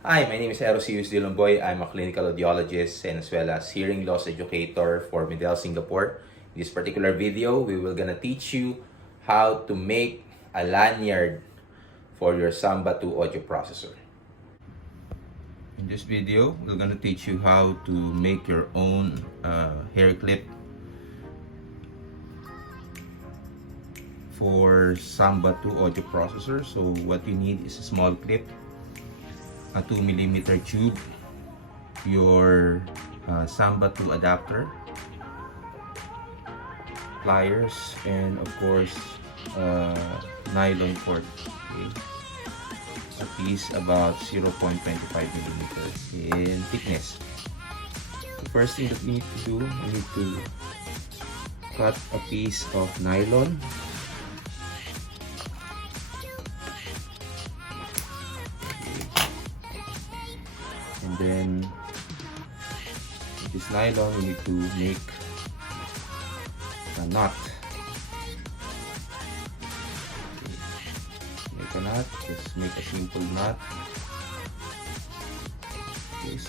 Hi, my name is Erosius Dilomboy. I'm a clinical audiologist and as well as hearing loss educator for Medell, Singapore. In this particular video, we will gonna teach you how to make a lanyard for your Samba 2 audio processor. In this video, we're gonna teach you how to make your own hair clip for Samba 2 audio processor. So what you need is a small clip, a 2mm tube, your Samba 2 adapter, pliers, and of course nylon cord. Okay. A piece about 0.25mm in thickness. The first thing that we need to do, we need to cut a piece of nylon. And then with this nylon, we need to make a knot. Make a knot, just make a simple knot. This.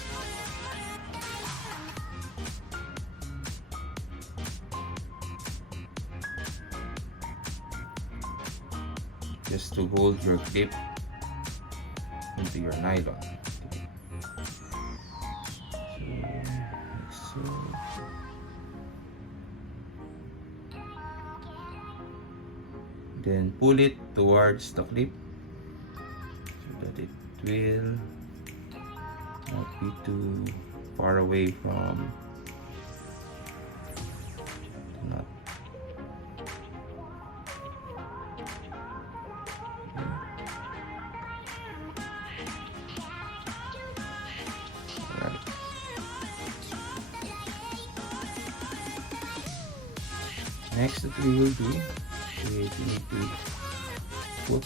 Just to hold your clip into your nylon. So, then pull it towards the clip so that it will not be too far away from the knot. Alright. Next that we will do is we need to put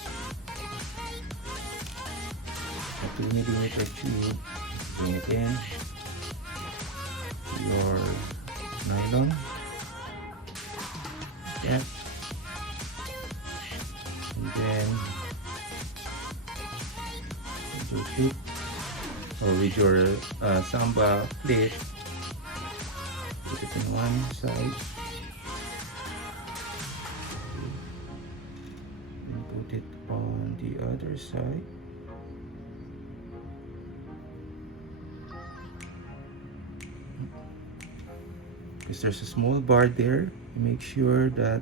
a 2mm tube, bring it in, your nylon, yeah, and then with your clip or with your Samba clip, put it in one side. Put it on the other side. Because there's a small bar there, make sure that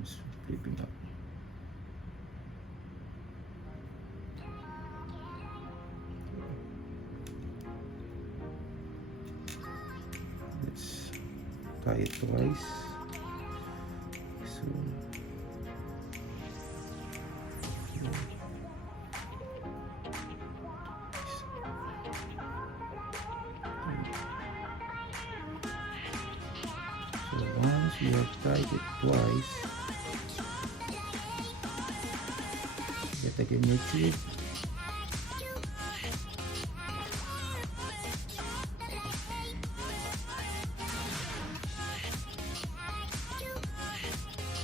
it's flipping up. Let's tie it twice. So once you have tied it twice, get again your tube.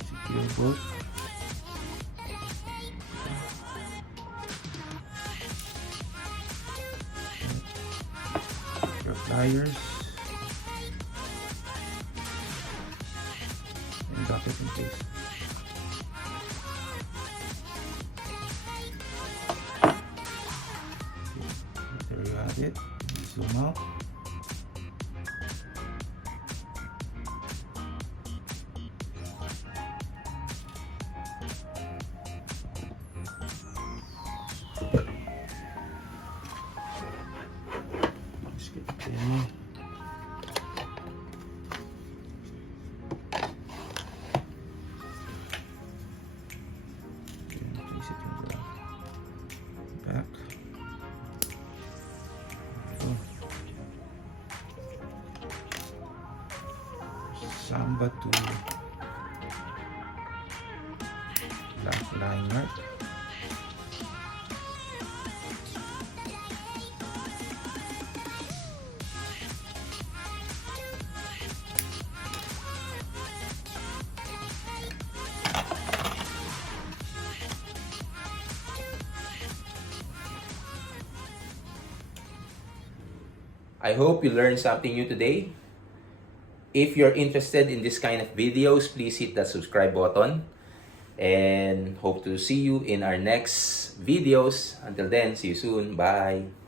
Secure both. Your pliers. And lock it in place. There you have it. Zoom out. Let's get the demo. Back. Samba 2 black liner. I hope you learned something new today. If you're interested in this kind of videos, please hit that subscribe button. And hope to see you in our next videos. Until then, see you soon. Bye.